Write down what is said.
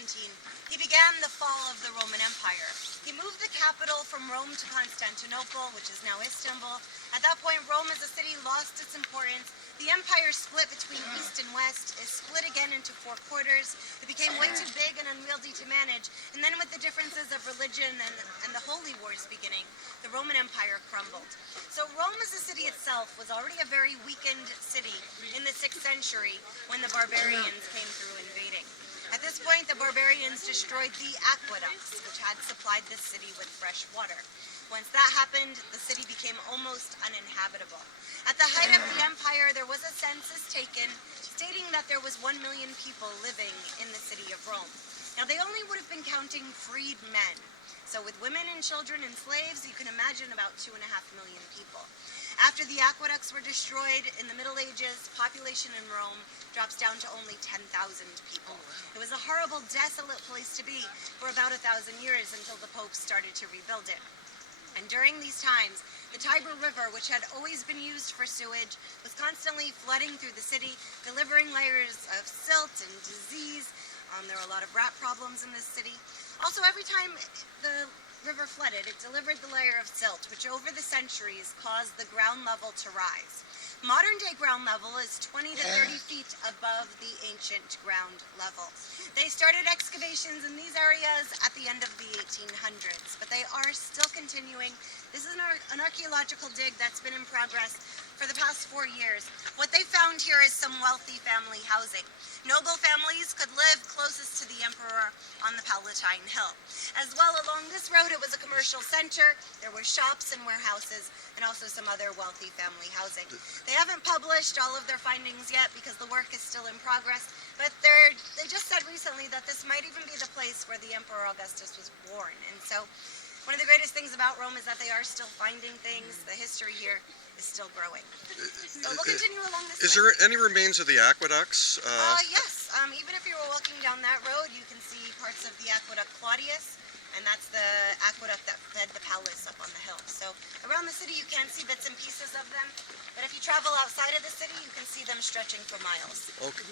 Constantine, he began the fall of the Roman Empire. He moved the capital from Rome to Constantinople, which is now Istanbul. At that point, Rome as a city lost its importance. The empire split between east and west. It split again into 4 quarters. It became way too big and unwieldy to manage. And then with the differences of religion and the holy wars beginning, the Roman Empire crumbled. So Rome as a city itself was already a very weakened city in the 6th century when the barbarians came through invading. At this point, the barbarians destroyed the aqueducts, which had supplied this city with fresh water. Once that happened, the city became almost uninhabitable. At the height of the empire, there was a census taken stating that there was 1 million people living in the city of Rome. Now, they only would have been counting freed men. So with women and children and slaves, you can imagine about 2.5 million people. After the aqueducts were destroyed in the Middle Ages, population in Rome drops down to only 10,000 people. It was a horrible, desolate place to be for about 1,000 years until the popes started to rebuild it. And during these times, the Tiber River, which had always been used for sewage, was constantly flooding through the city, delivering layers of silt and disease. There were a lot of rat problems in this city. Also, every time the river flooded, it delivered the layer of silt, which over the centuries caused the ground level to rise. Modern-day ground level is 20 to 30 feet above the ancient ground level. They started excavations in these areas at the end of the 1800s, but they are still continuing. This is an archaeological dig that's been in progress for the past 4 years. What they found here is some wealthy family housing. Noble families could live closest to the emperor on the Palatine Hill. As well, along this road, it was a commercial center. There were shops and warehouses, and also some other wealthy family housing. They haven't published all of their findings yet because the work is still in progress, but they just said recently that this might even be the place where the Emperor Augustus was born. And so one of the greatest things about Rome is that they are still finding things. The history here is still growing. So we'll continue along this Is there any remains of the aqueducts? Yes. Even if you were walking down that road, you can see parts of the Aqueduct Claudius, and that's the aqueduct that fed the palace up on the hill. So around the city, you can see bits and pieces of them, but if you travel outside of the city, you can see them stretching for miles. Okay.